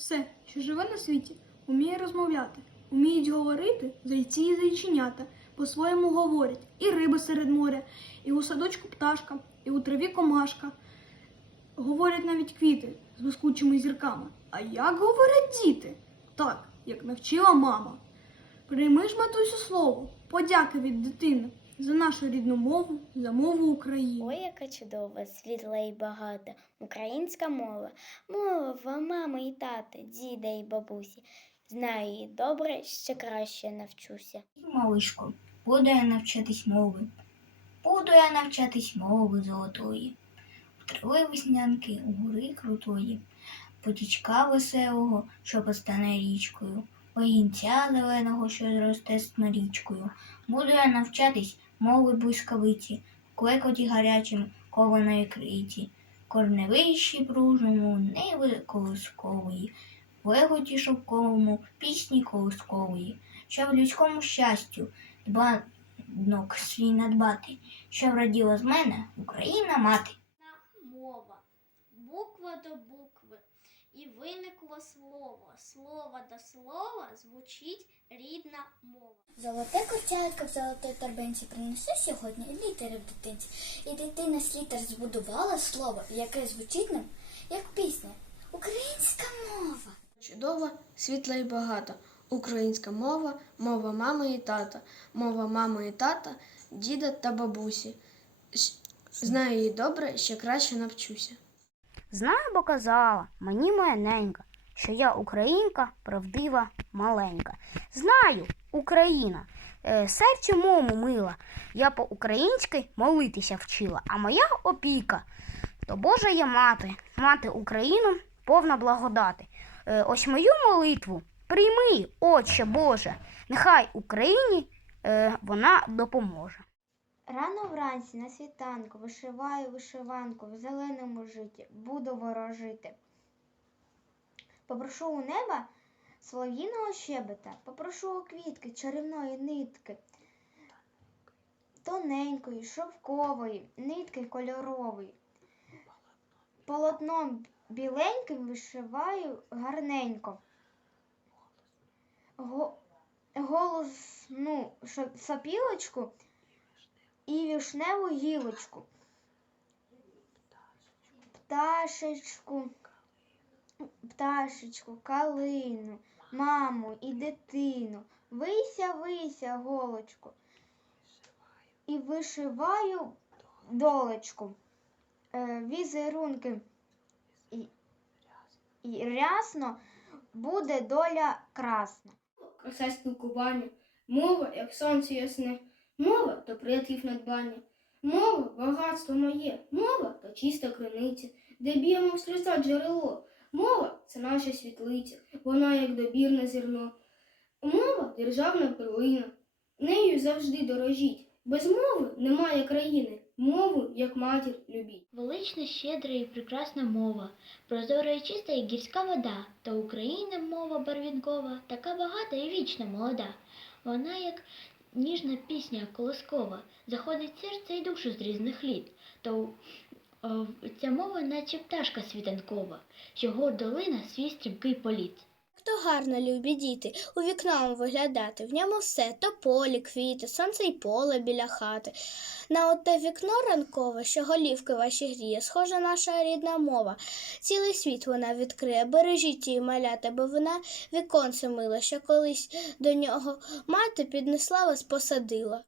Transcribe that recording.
все, що живе на світі, уміє розмовляти, уміють говорити зайці і зайченята, по-своєму говорять і риби серед моря, і у садочку пташка, і у траві комашка. Говорять навіть квіти з блискучими зірками. А як говорять діти? Так, як навчила мама. Прийми ж, матусю, слово, подяки від дитини за нашу рідну мову, за мову України. Ой, яка чудова, світла і багата українська мова, мова мами і тати, діда і бабусі. Знаю її добре, ще краще навчуся. Малишко, буду я навчатись мови. Буду я навчатись мови золотої. В трави веснянки у гори крутої, потічка веселого, що постане річкою, пагінця зеленого, що зросте з річкою. Буду я навчатись мови блискавиці, в клекоті гарячим кованої криті, корневищі пружному, неви колискової, в леготі шовковому, пісні колискової щоб людському щастю дбанок свій надбати, щоб раділа з мене Україна мати. Мова, буква до букви. І виникло слово. Слово до слова звучить рідна мова. Золоте курчатка в золотій торбинці принесе сьогодні літери в дитинці. І дитина з літер збудувала слово, яке звучить нам як пісня. Українська мова. Чудова, світла і багата. Українська мова, мова мами і тата, мова мами і тата, діда та бабусі. Знаю її добре, ще краще навчуся. Знаю, бо казала мені моя ненька, що я українка, правдива, маленька. Знаю, Україна, е, серцю мому мила. Я по-українськи молитися вчила, а моя опіка то Божа я мати, мати Україну, повна благодати. Е, ось мою молитву прийми, Отче Боже, нехай Україні е, вона допоможе. Рано вранці на світанку вишиваю вишиванку в зеленому житті, буду ворожити. Попрошу у неба солов'їного щебета, попрошу у квітки чарівної нитки, тоненької, шовкової, нитки кольорової. Полотном біленьким вишиваю гарненько. Го- голосну сопілочку і вішневу гілочку. Пташечку, пташечку, калину, маму і дитину. Вися, вися, голочку. І вишиваю долечку. Е, візерунки і, і рясно буде доля красна. Краса спілкування, мова, як сонце ясне, мова то предків надбання, мова багатство моє, мова то чиста криниця, де б'ємо в сльоза джерело. Мова це наша світлиця, вона як добірне зерно. Мова державна перлина, нею завжди дорожіть. Без мови немає країни, мову, як матір, любіть. Велична, щедра і прекрасна мова, прозора і чиста, як гірська вода, та Україна мова барвінкова, така багата і вічна молода. Вона, як ніжна пісня колоскова, заходить серце і душу з різних літ. То о, ця мова, наче пташка світанкова, що гордо свій стрімкий політ. Хто гарно любить діти, у вікно виглядати, в ньому все то полі, квіти, сонце й поле біля хати. На оте вікно ранкове, що голівки ваші гріє, схожа наша рідна мова. Цілий світ вона відкриє, бережіть її малята, бо вона віконце мила, що колись до нього мати піднесла вас посадила.